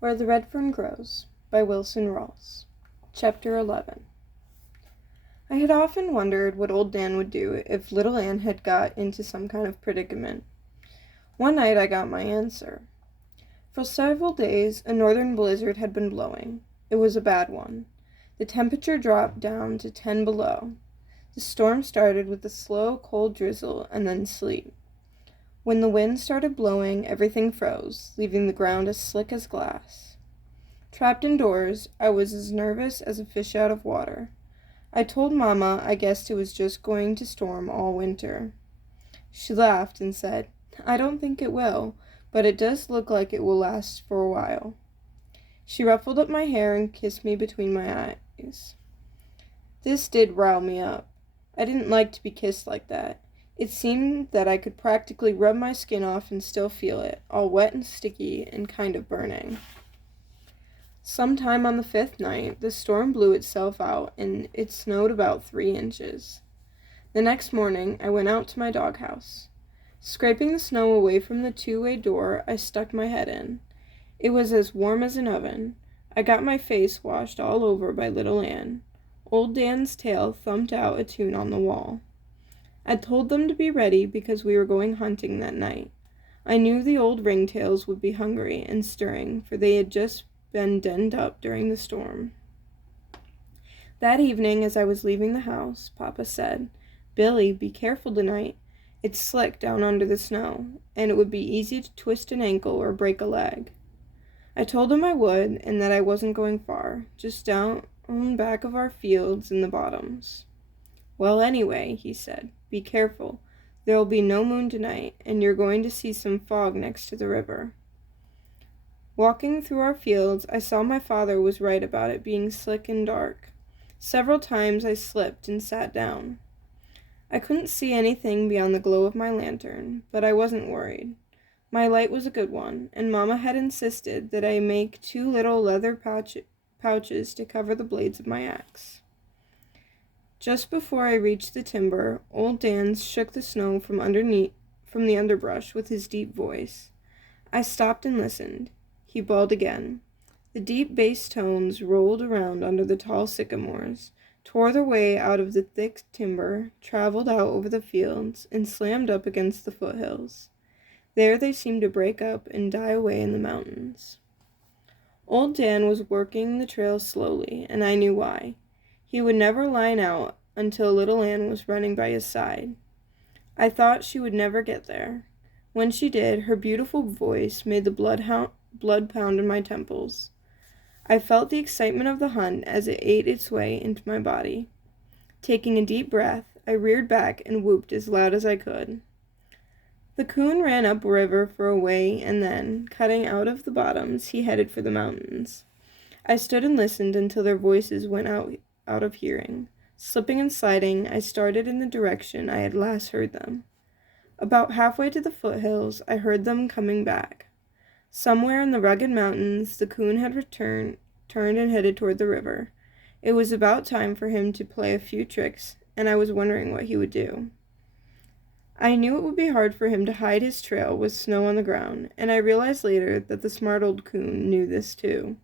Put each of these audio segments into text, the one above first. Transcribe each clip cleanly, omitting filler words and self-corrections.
Where the Red Fern Grows by Wilson Rawls. Chapter 11. I had often wondered what old Dan would do if little Anne had got into some kind of predicament. One night I got my answer. For several days a northern blizzard had been blowing. It was a bad one. The temperature dropped down to 10 below. The storm started with a slow, cold drizzle and then sleet. When the wind started blowing, everything froze, leaving the ground as slick as glass. Trapped indoors, I was as nervous as a fish out of water. I told Mama I guessed it was just going to storm all winter. She laughed and said, "I don't think it will, but it does look like it will last for a while." She ruffled up my hair and kissed me between my eyes. This did rile me up. I didn't like to be kissed like that. It seemed that I could practically rub my skin off and still feel it, all wet and sticky and kind of burning. Sometime on the 5th night, the storm blew itself out, and it snowed about 3 inches. The next morning, I went out to my doghouse. Scraping the snow away from the two-way door, I stuck my head in. It was as warm as an oven. I got my face washed all over by little Anne. Old Dan's tail thumped out a tune on the wall. I told them to be ready because we were going hunting that night. I knew the old ringtails would be hungry and stirring, for they had just been denned up during the storm. That evening, as I was leaving the house, Papa said, "Billy, be careful tonight. It's slick down under the snow, and it would be easy to twist an ankle or break a leg." I told him I would, and that I wasn't going far, just down back of our fields in the bottoms. "Well, anyway," he said, "be careful. There'll be no moon tonight, and you're going to see some fog next to the river." Walking through our fields, I saw my father was right about it being slick and dark. Several times I slipped and sat down. I couldn't see anything beyond the glow of my lantern, but I wasn't worried. My light was a good one, and Mama had insisted that I make 2 little leather pouches to cover the blades of my axe. Just before I reached the timber, old Dan shook the snow from the underbrush with his deep voice. I stopped and listened. He bawled again. The deep bass tones rolled around under the tall sycamores, tore their way out of the thick timber, traveled out over the fields, and slammed up against the foothills. There they seemed to break up and die away in the mountains. Old Dan was working the trail slowly, and I knew why. He would never line out until little Anne was running by his side. I thought she would never get there. When she did, her beautiful voice made the blood pound in my temples. I felt the excitement of the hunt as it ate its way into my body. Taking a deep breath, I reared back and whooped as loud as I could. The coon ran upriver for a way, and then, cutting out of the bottoms, he headed for the mountains. I stood and listened until their voices went out of hearing. Slipping and sliding, I started in the direction I had last heard them. About halfway to the foothills, I heard them coming back. Somewhere in the rugged mountains, the coon had turned and headed toward the river. It was about time for him to play a few tricks, and I was wondering what he would do. I knew it would be hard for him to hide his trail with snow on the ground, and I realized later that the smart old coon knew this too.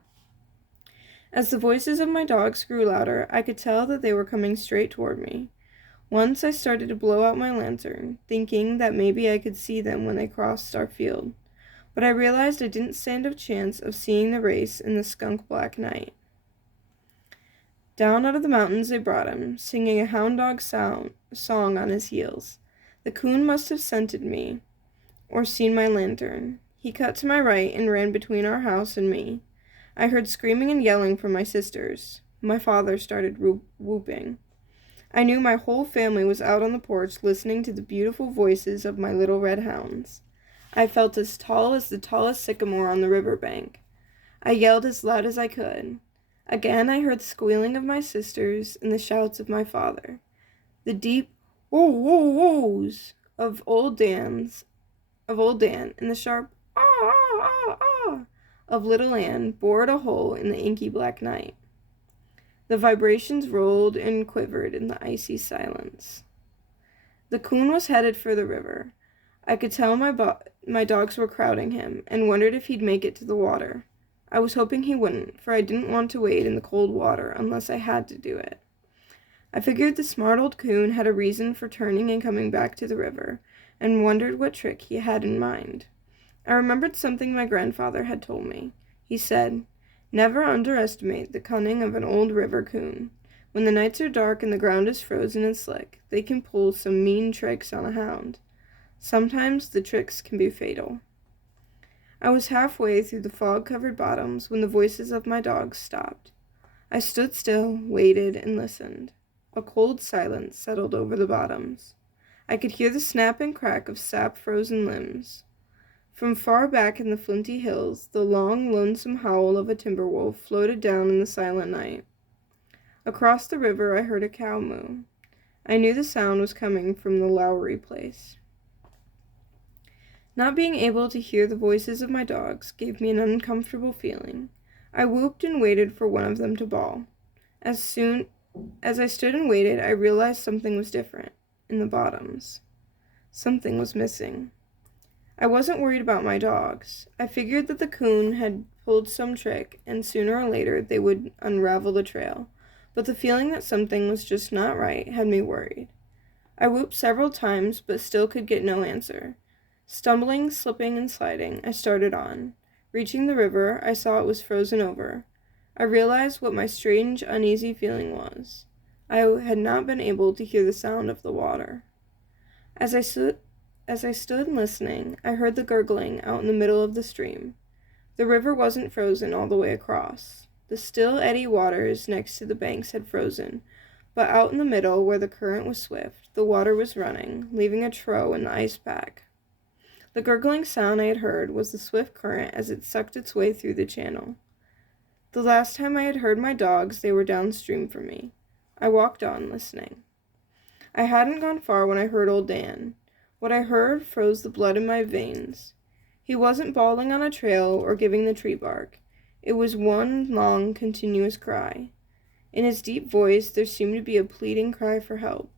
As the voices of my dogs grew louder, I could tell that they were coming straight toward me. Once I started to blow out my lantern, thinking that maybe I could see them when they crossed our field. But I realized I didn't stand a chance of seeing the race in the skunk-black night. Down out of the mountains they brought him, singing a hound dog song on his heels. The coon must have scented me, or seen my lantern. He cut to my right and ran between our house and me. I heard screaming and yelling from my sisters. My father started whooping. I knew my whole family was out on the porch listening to the beautiful voices of my little red hounds. I felt as tall as the tallest sycamore on the river bank. I yelled as loud as I could. Again I heard the squealing of my sisters and the shouts of my father. The deep whoa whoa whoas of old Dan and the sharp ah ah ah ah of little Anne bored a hole in the inky black night. The vibrations rolled and quivered in the icy silence. The coon was headed for the river. I could tell my dogs were crowding him, and wondered if he'd make it to the water. I was hoping he wouldn't, for I didn't want to wade in the cold water unless I had to do it. I figured the smart old coon had a reason for turning and coming back to the river, and wondered what trick he had in mind. I remembered something my grandfather had told me. He said, "Never underestimate the cunning of an old river coon. When the nights are dark and the ground is frozen and slick, they can pull some mean tricks on a hound. Sometimes the tricks can be fatal." I was halfway through the fog-covered bottoms when the voices of my dogs stopped. I stood still, waited, and listened. A cold silence settled over the bottoms. I could hear the snap and crack of sap-frozen limbs. From far back in the flinty hills, the long, lonesome howl of a timber wolf floated down in the silent night. Across the river I heard a cow moo. I knew the sound was coming from the Lowry place. Not being able to hear the voices of my dogs gave me an uncomfortable feeling. I whooped and waited for one of them to bawl. As soon as I stood and waited, I realized something was different in the bottoms. Something was missing. I wasn't worried about my dogs. I figured that the coon had pulled some trick, and sooner or later they would unravel the trail. But the feeling that something was just not right had me worried. I whooped several times, but still could get no answer. Stumbling, slipping, and sliding, I started on. Reaching the river, I saw it was frozen over. I realized what my strange, uneasy feeling was. I had not been able to hear the sound of the water. As I stood listening, I heard the gurgling out in the middle of the stream. The river wasn't frozen all the way across. The still, eddy waters next to the banks had frozen, but out in the middle, where the current was swift, the water was running, leaving a trough in the ice pack. The gurgling sound I had heard was the swift current as it sucked its way through the channel. The last time I had heard my dogs, they were downstream from me. I walked on, listening. I hadn't gone far when I heard old Dan. What I heard froze the blood in my veins. He wasn't bawling on a trail or giving the tree bark. It was one long, continuous cry. In his deep voice, there seemed to be a pleading cry for help.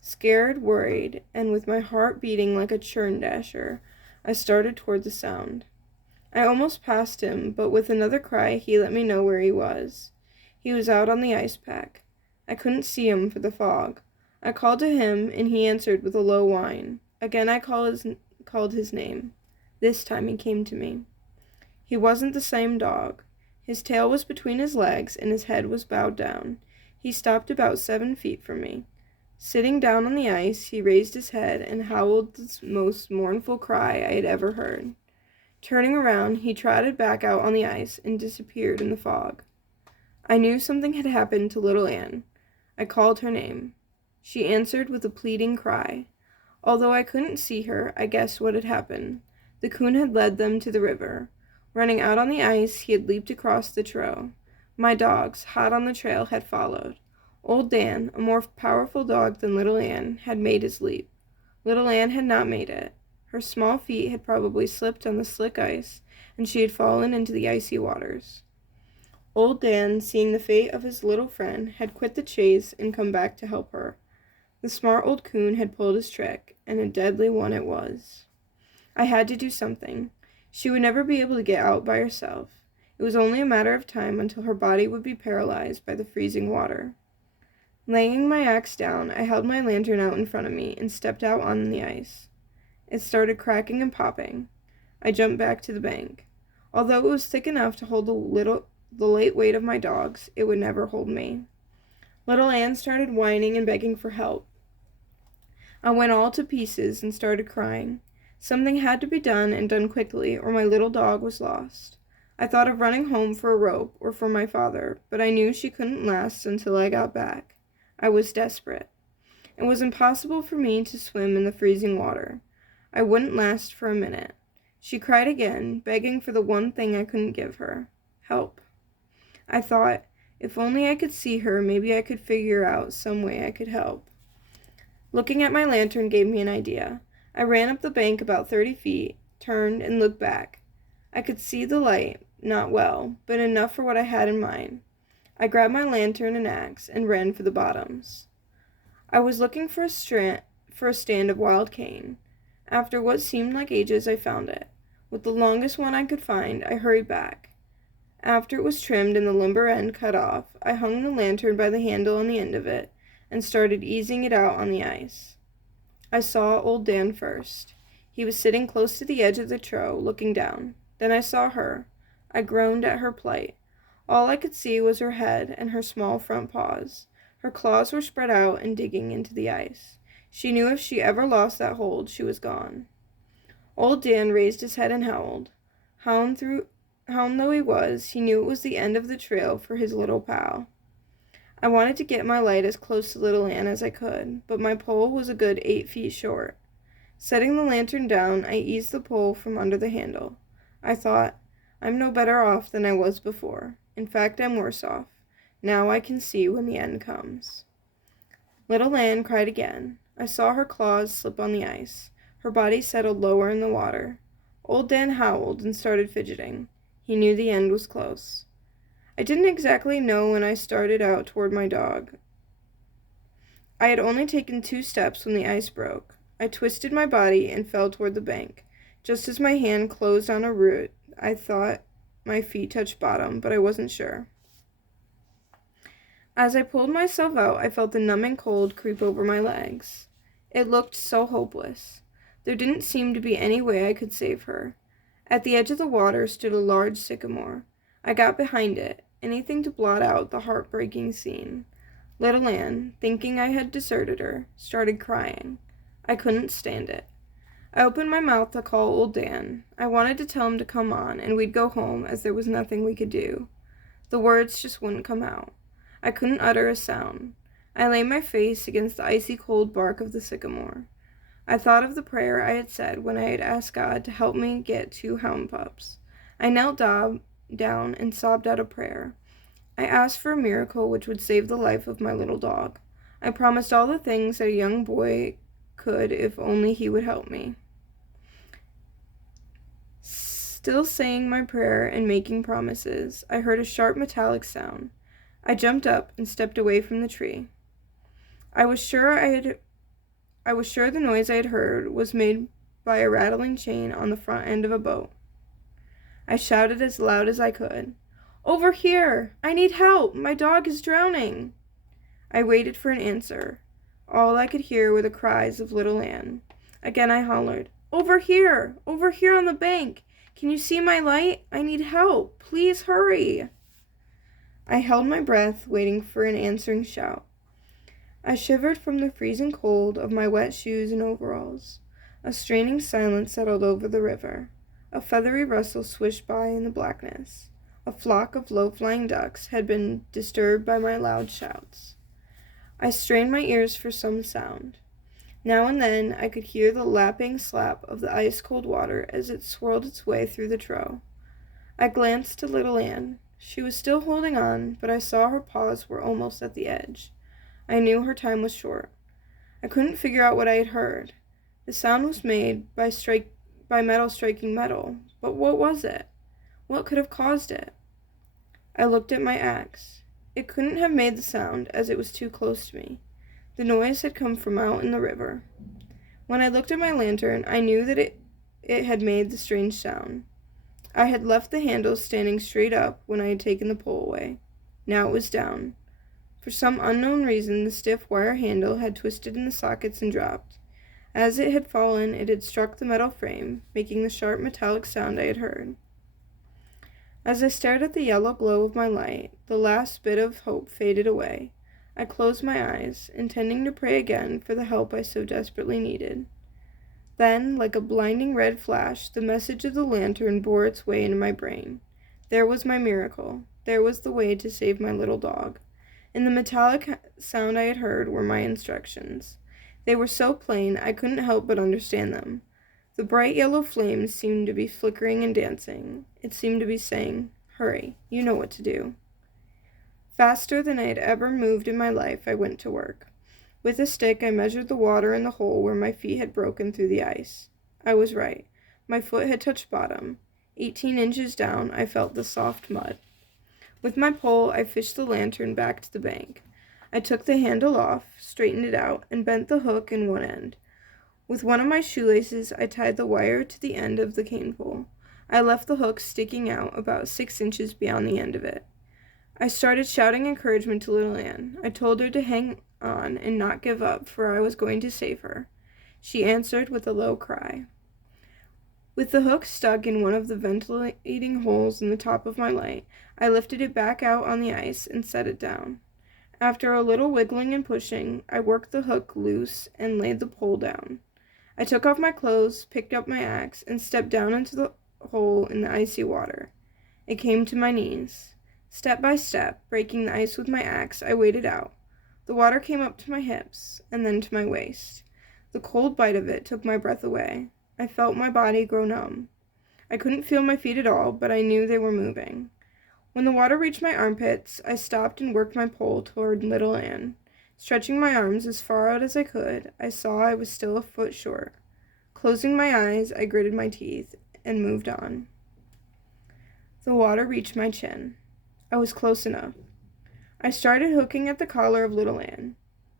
Scared, worried, and with my heart beating like a churn dasher, I started toward the sound. I almost passed him, but with another cry, he let me know where he was. He was out on the ice pack. I couldn't see him for the fog. I called to him, and he answered with a low whine. Again I called his name. This time he came to me. He wasn't the same dog. His tail was between his legs, and his head was bowed down. He stopped about 7 feet from me. Sitting down on the ice, he raised his head and howled the most mournful cry I had ever heard. Turning around, he trotted back out on the ice and disappeared in the fog. I knew something had happened to little Anne. I called her name. She answered with a pleading cry. Although I couldn't see her, I guessed what had happened. The coon had led them to the river. Running out on the ice, he had leaped across the trough. My dogs, hot on the trail, had followed. Old Dan, a more powerful dog than little Anne, had made his leap. Little Anne had not made it. Her small feet had probably slipped on the slick ice, and she had fallen into the icy waters. Old Dan, seeing the fate of his little friend, had quit the chase and come back to help her. The smart old coon had pulled his trick, and a deadly one it was. I had to do something. She would never be able to get out by herself. It was only a matter of time until her body would be paralyzed by the freezing water. Laying my axe down, I held my lantern out in front of me and stepped out on the ice. It started cracking and popping. I jumped back to the bank. Although it was thick enough to hold the light weight of my dogs, it would never hold me. Little Anne started whining and begging for help. I went all to pieces and started crying. Something had to be done and done quickly, or my little dog was lost. I thought of running home for a rope or for my father, but I knew she couldn't last until I got back. I was desperate. It was impossible for me to swim in the freezing water. I wouldn't last for a minute. She cried again, begging for the one thing I couldn't give her: help. I thought, if only I could see her, maybe I could figure out some way I could help. Looking at my lantern gave me an idea. I ran up the bank about 30 feet, turned, and looked back. I could see the light, not well, but enough for what I had in mind. I grabbed my lantern and axe and ran for the bottoms. I was looking for a stand of wild cane. After what seemed like ages, I found it. With the longest one I could find, I hurried back. After it was trimmed and the limber end cut off, I hung the lantern by the handle on the end of it and started easing it out on the ice. I saw old Dan first. He was sitting close to the edge of the trough, looking down. Then I saw her. I groaned at her plight. All I could see was her head and her small front paws. Her claws were spread out and digging into the ice. She knew if she ever lost that hold, she was gone. Old Dan raised his head and howled. Hound though he was, he knew it was the end of the trail for his little pal. I wanted to get my light as close to little Ann as I could, but my pole was a good 8 feet short. Setting the lantern down, I eased the pole from under the handle. I thought, I'm no better off than I was before. In fact, I'm worse off. Now I can see when the end comes. Little Ann cried again. I saw her claws slip on the ice. Her body settled lower in the water. Old Dan howled and started fidgeting. He knew the end was close. I didn't exactly know when I started out toward my dog. I had only taken 2 steps when the ice broke. I twisted my body and fell toward the bank. Just as my hand closed on a root, I thought my feet touched bottom, but I wasn't sure. As I pulled myself out, I felt the numbing cold creep over my legs. It looked so hopeless. There didn't seem to be any way I could save her. At the edge of the water stood a large sycamore. I got behind it, anything to blot out the heartbreaking scene. Little Ann, thinking I had deserted her, started crying. I couldn't stand it. I opened my mouth to call old Dan. I wanted to tell him to come on, and we'd go home, as there was nothing we could do. The words just wouldn't come out. I couldn't utter a sound. I lay my face against the icy cold bark of the sycamore. I thought of the prayer I had said when I had asked God to help me get 2 hound pups. I knelt down and sobbed out a prayer. I asked for a miracle which would save the life of my little dog. I promised all the things that a young boy could if only he would help me. Still saying my prayer and making promises, I heard a sharp metallic sound. I jumped up and stepped away from the tree. I was sure the noise I had heard was made by a rattling chain on the front end of a boat. I shouted as loud as I could, "Over here! I need help! My dog is drowning!" I waited for an answer. All I could hear were the cries of little Ann. Again I hollered, "Over here! Over here on the bank! Can you see my light? I need help! Please hurry!" I held my breath, waiting for an answering shout. I shivered from the freezing cold of my wet shoes and overalls. A straining silence settled over the river. A feathery rustle swished by in the blackness. A flock of low-flying ducks had been disturbed by my loud shouts. I strained my ears for some sound. Now and then I could hear the lapping slap of the ice-cold water as it swirled its way through the trough. I glanced to little Ann. She was still holding on, but I saw her paws were almost at the edge. I knew her time was short. I couldn't figure out what I had heard. The sound was made by metal striking metal, but what was it? What could have caused it? I looked at my axe. It couldn't have made the sound, as it was too close to me. The noise had come from out in the river. When I looked at my lantern, I knew that it had made the strange sound. I had left the handle standing straight up when I had taken the pole away. Now it was down. For some unknown reason, the stiff wire handle had twisted in the sockets and dropped. As it had fallen, it had struck the metal frame, making the sharp metallic sound I had heard. As I stared at the yellow glow of my light, the last bit of hope faded away. I closed my eyes, intending to pray again for the help I so desperately needed. Then, like a blinding red flash, the message of the lantern bore its way into my brain. There was my miracle. There was the way to save my little dog. In the metallic sound I had heard were my instructions. They were so plain I couldn't help but understand them. The bright yellow flames seemed to be flickering and dancing. It seemed to be saying, "Hurry, you know what to do." Faster than I had ever moved in my life, I went to work. With a stick, I measured the water in the hole where my feet had broken through the ice. I was right. My foot had touched bottom. 18 inches down, I felt the soft mud. With my pole, I fished the lantern back to the bank. I took the handle off, straightened it out, and bent the hook in one end. With one of my shoelaces, I tied the wire to the end of the cane pole. I left the hook sticking out about 6 inches beyond the end of it. I started shouting encouragement to little Anne. I told her to hang on and not give up, for I was going to save her. She answered with a low cry. With the hook stuck in one of the ventilating holes in the top of my light, I lifted it back out on the ice and set it down. After a little wiggling and pushing, I worked the hook loose and laid the pole down. I took off my clothes, picked up my axe, and stepped down into the hole in the icy water. It came to my knees. Step by step, breaking the ice with my axe, I waded out. The water came up to my hips, and then to my waist. The cold bite of it took my breath away. I felt my body grow numb. I couldn't feel my feet at all, but I knew they were moving. When the water reached my armpits, I stopped and worked my pole toward little Anne. Stretching my arms as far out as I could, I saw I was still a foot short. Closing my eyes, I gritted my teeth and moved on. The water reached my chin. I was close enough. I started hooking at the collar of little Anne.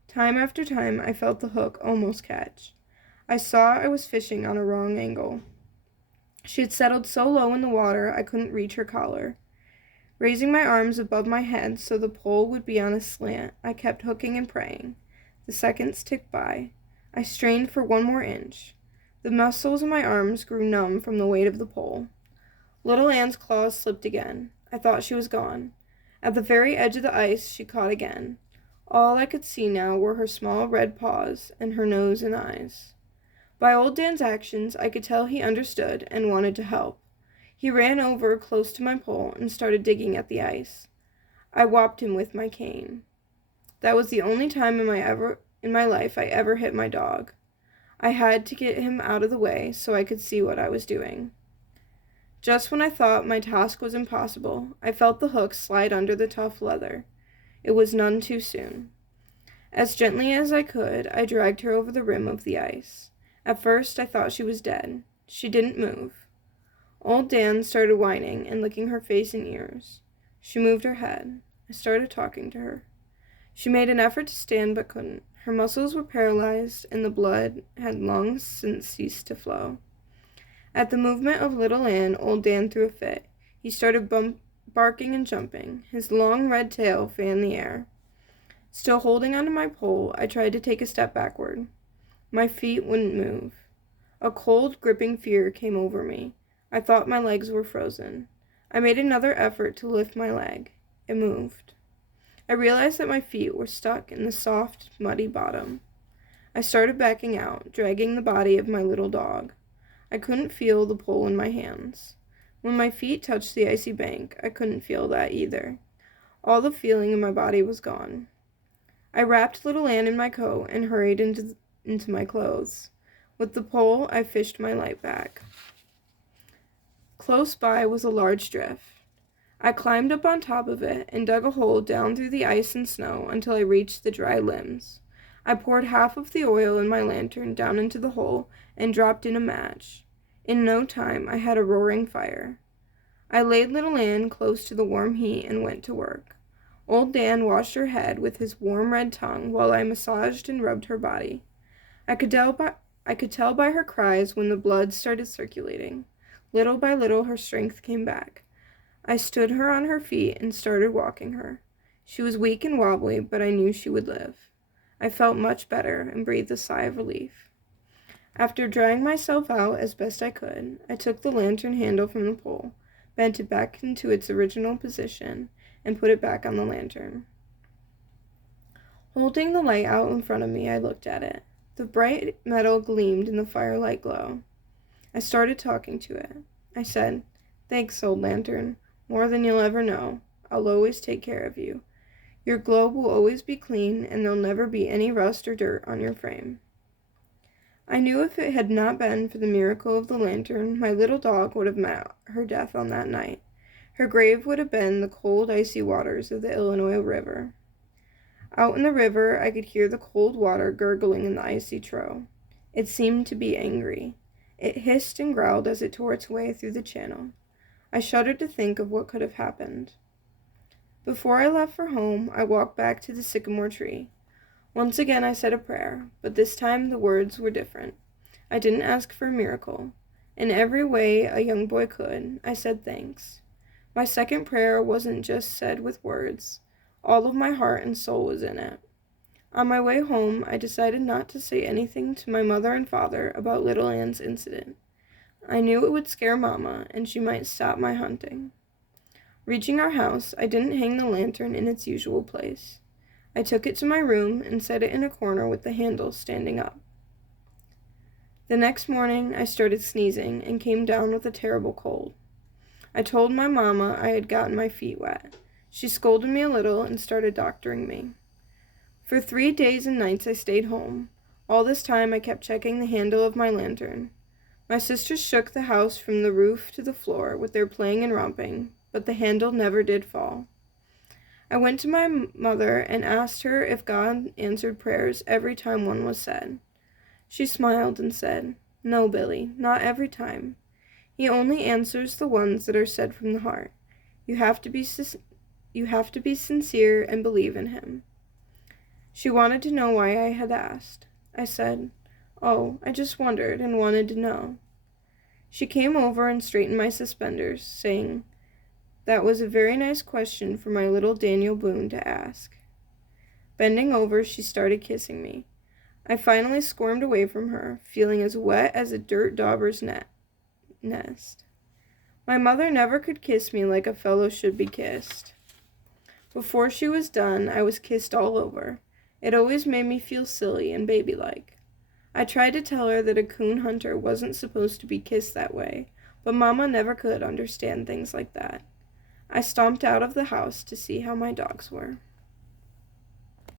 Time after time, I felt the hook almost catch. I saw I was fishing on a wrong angle. She had settled so low in the water I couldn't reach her collar. Raising my arms above my head so the pole would be on a slant, I kept hooking and praying. The seconds ticked by. I strained for one more inch. The muscles in my arms grew numb from the weight of the pole. Little Anne's claws slipped again. I thought she was gone. At the very edge of the ice, she caught again. All I could see now were her small red paws and her nose and eyes. By old Dan's actions, I could tell he understood and wanted to help. He ran over close to my pole and started digging at the ice. I whopped him with my cane. That was the only time in my life I ever hit my dog. I had to get him out of the way so I could see what I was doing. Just when I thought my task was impossible, I felt the hook slide under the tough leather. It was none too soon. As gently as I could, I dragged her over the rim of the ice. At first, I thought she was dead. She didn't move. Old Dan started whining and licking her face and ears. She moved her head. I started talking to her. She made an effort to stand but couldn't. Her muscles were paralyzed and the blood had long since ceased to flow. At the movement of little Anne, old Dan threw a fit. He started barking and jumping. His long red tail fanned the air. Still holding onto my pole, I tried to take a step backward. My feet wouldn't move. A cold, gripping fear came over me. I thought my legs were frozen. I made another effort to lift my leg. It moved. I realized that my feet were stuck in the soft, muddy bottom. I started backing out, dragging the body of my little dog. I couldn't feel the pole in my hands. When my feet touched the icy bank, I couldn't feel that either. All the feeling in my body was gone. I wrapped little Anne in my coat and hurried into my clothes. With the pole, I fished my light back. Close by was a large drift. I climbed up on top of it and dug a hole down through the ice and snow until I reached the dry limbs. I poured half of the oil in my lantern down into the hole and dropped in a match. In no time, I had a roaring fire. I laid little Anne close to the warm heat and went to work. Old Dan washed her head with his warm red tongue while I massaged and rubbed her body. I could tell by her cries when the blood started circulating. Little by little, her strength came back. I stood her on her feet and started walking her. She was weak and wobbly, but I knew she would live. I felt much better and breathed a sigh of relief. After drying myself out as best I could, I took the lantern handle from the pole, bent it back into its original position, and put it back on the lantern. Holding the light out in front of me, I looked at it. The bright metal gleamed in the firelight glow. I started talking to it. I said, "Thanks, old lantern. More than you'll ever know. I'll always take care of you. Your globe will always be clean, and there'll never be any rust or dirt on your frame." I knew if it had not been for the miracle of the lantern, my little dog would have met her death on that night. Her grave would have been the cold, icy waters of the Illinois River. Out in the river, I could hear the cold water gurgling in the icy trough. It seemed to be angry. It hissed and growled as it tore its way through the channel. I shuddered to think of what could have happened. Before I left for home, I walked back to the sycamore tree. Once again I said a prayer, but this time the words were different. I didn't ask for a miracle. In every way a young boy could, I said thanks. My second prayer wasn't just said with words. All of my heart and soul was in it. On my way home, I decided not to say anything to my mother and father about little Anne's incident. I knew it would scare Mama, and she might stop my hunting. Reaching our house, I didn't hang the lantern in its usual place. I took it to my room and set it in a corner with the handle standing up. The next morning, I started sneezing and came down with a terrible cold. I told my mama I had gotten my feet wet. She scolded me a little and started doctoring me. For 3 days and nights I stayed home. All this time I kept checking the handle of my lantern. My sisters shook the house from the roof to the floor with their playing and romping, but the handle never did fall. I went to my mother and asked her if God answered prayers every time one was said. She smiled and said, "No, Billy, not every time. He only answers the ones that are said from the heart. You have to be sincere and believe in him." She wanted to know why I had asked. I said, "Oh, I just wondered and wanted to know." She came over and straightened my suspenders, saying, "That was a very nice question for my little Daniel Boone to ask." Bending over, she started kissing me. I finally squirmed away from her, feeling as wet as a dirt dauber's nest. My mother never could kiss me like a fellow should be kissed. Before she was done, I was kissed all over. It always made me feel silly and baby-like. I tried to tell her that a coon hunter wasn't supposed to be kissed that way, but Mama never could understand things like that. I stomped out of the house to see how my dogs were.